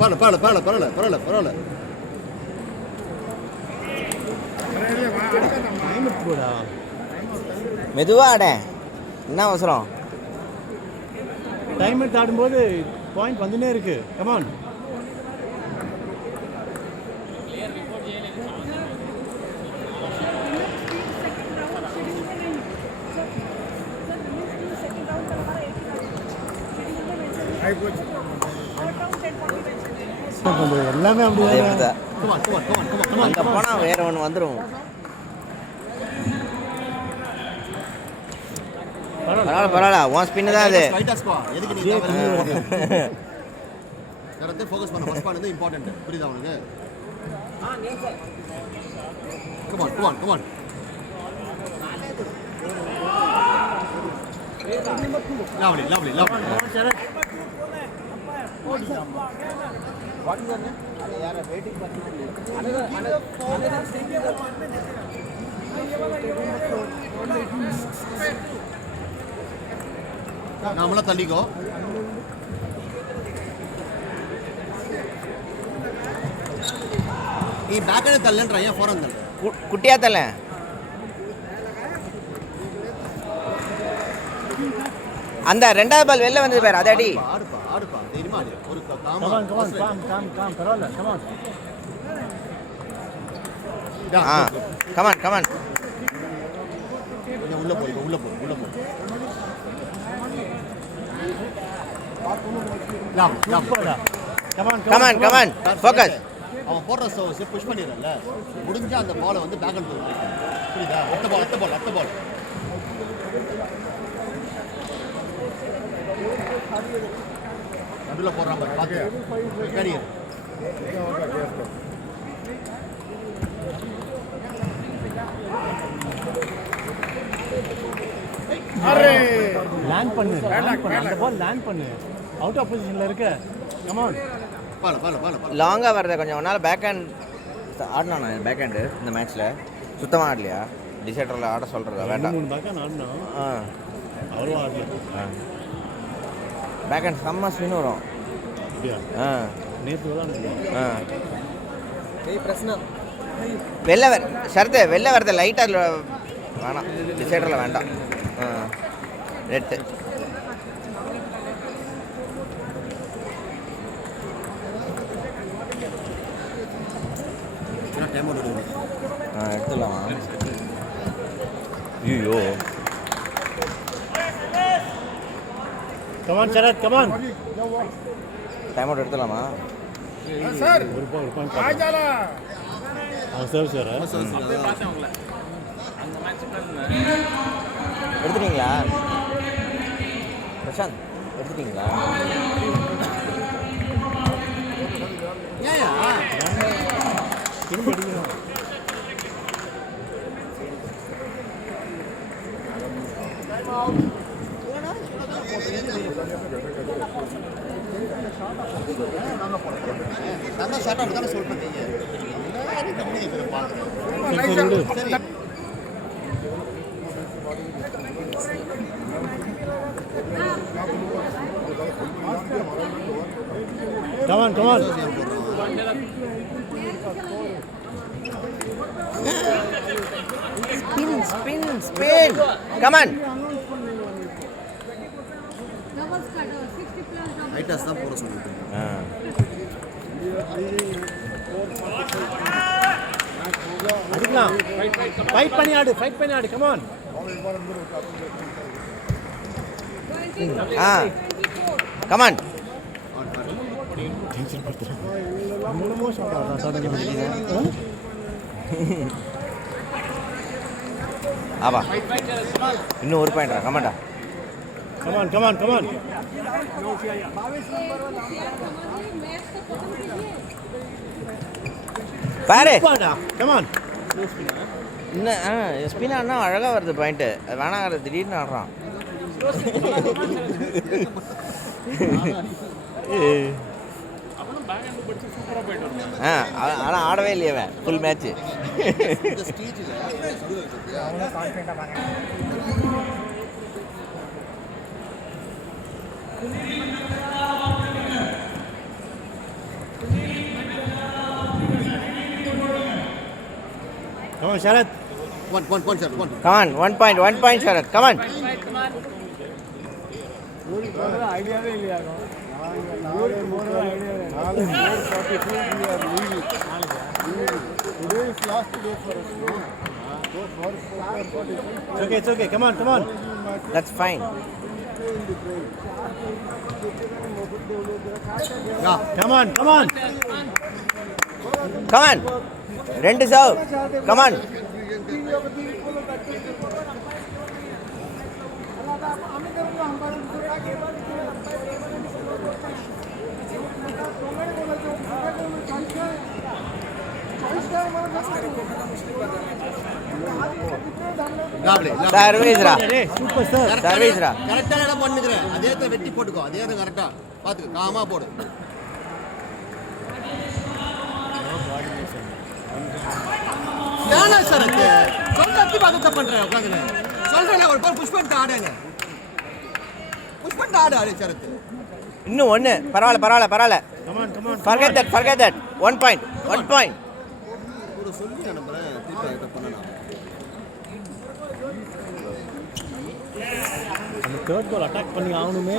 பரவாயில்ல. மெதுவாக ஆட என்ன அவசரம்? டைம் எடுத்து ஆடும்போது பாயிண்ட் வந்துனே இருக்கு. கமான். எல்லாமே அப்படியே அங்கே போனால் வேற ஒன்று வந்துடும். பரவாயில்ல உன் ஸ்பின்னு தான் அது. ஃபோக்கஸ் பண்ண ஃபர்ஸ்ட் பால் வந்து இம்பார்ட்டன்ட். புரியுதா உனக்கு? கமான். லவ்லி. நம்மள தள்ளிக்கோ. நீ பேக்கே தள்ளன்ற ஏன் ஃபோரன் தள்ள? குட்டியா தள்ள. அந்த ரெண்டாவது பால் வெளில வந்தது பாரு, அதை அடி. ஆடுப்பா தெரியுமா? ஒரு காம் பரவாயில்ல. கமான். உள்ள போ. Come on focus. அவன் போடுற புஷ் பண்ணிடுறல, முடிஞ்சா அந்த பாலை வந்து பேக் அண்ட் போடு. புரியுதா? அடுத்த பால் நடுவில் போடுறான் பாரு, பார்த்து கேரியர். லேண்ட் பண்ணு. அந்த பால் லேண்ட் பண்ணு. அவுட் ஆஃப் பொசிஷன்ல இருக்கு. கமான். பால் லாங்காக வரத கொஞ்சம் ஒன்றால் பேக் ஹேண்ட் ஆடினாண்ணா. பேக் ஹேண்டு இந்த மேட்ச்சில் சுத்தமாக ஆடலையா? டிசைடரில் ஆட சொல்கிறதா? வேண்டாம். 3 பேக் ஹேண்ட் ஆடினா அவ்வளோ ஆடல. பேக் ஹேண்ட் செம்ம ஸ்பின் வரும். நேற்று பிரச்சனை வெளில வரத லைட்டாக வேணாம். டிசைடரில் வேண்டாம். ரெட்டு எடுத்துடலாமா? ஐயோ come on Sarath, come on. Time out எடுத்துடலாமா? ஒரு பாயிண்ட் அவன் சர்வ் சார் எடுத்துட்டீங்களா பிரசாந்த்? எடுத்துட்டீங்களா? திரும்ப எடுக்கணும். நல்லா ஷார்ட் அவுட் தானே சொல்றீங்க. கமான். ஸ்பின். கமான். ரைட்டர்ஸ் தான் போட சொல்லிட்டு. அடிக்கலாம். ஃபைட் பண்ணி ஆடு. கமான். கமான். ஆவா இன்னும் ஒரு பாயிண்டா? கமாண்டா. கமான். பாரு கமான். இன்னும் ஸ்பின் ஆடினா அழகாக வருது பாயிண்ட்டு. அது வேணாங்கிறது திடீர்னு ஆடுறான். ஆனால் ஆடவே இல்லையே அவன் full match. Come on, Sharath. One shot, one. Come on, 1 point, Sharath. Come on. ஐடியாவே இல்லையாகும் It's okay. Come on. That's fine. Yeah. Come on. Come on. Rendu serve. Come on. Lovely. Service ra. Super sir. Service ra. கரெக்டான இடம் பண்ணுகிறேன். அதே தான் வெட்டி போட்டுக்கோ. அதே தான் கரெக்டா. பாத்துக்க. காமா போடு. ஏனா சரத் சொல்றதுக்கு பதட்ட பண்றேன் உட்கார்ந்து. சொல்றேன் ஒரு பால் புஷ் பண்ணிட்டு ஆடுங்க. புஷ் பண்ணிட்டு ஆடு சரத். இன்னும் ஒன்று பரவாயில்ல. Come on. Forget that. 1 point. ஒரு சொல்லி அனுப்புறேன். திருப்பி இத பண்ணனும். அந்த தேர்ட் கோல் அட்டாக் பண்ணி ஆகணுமே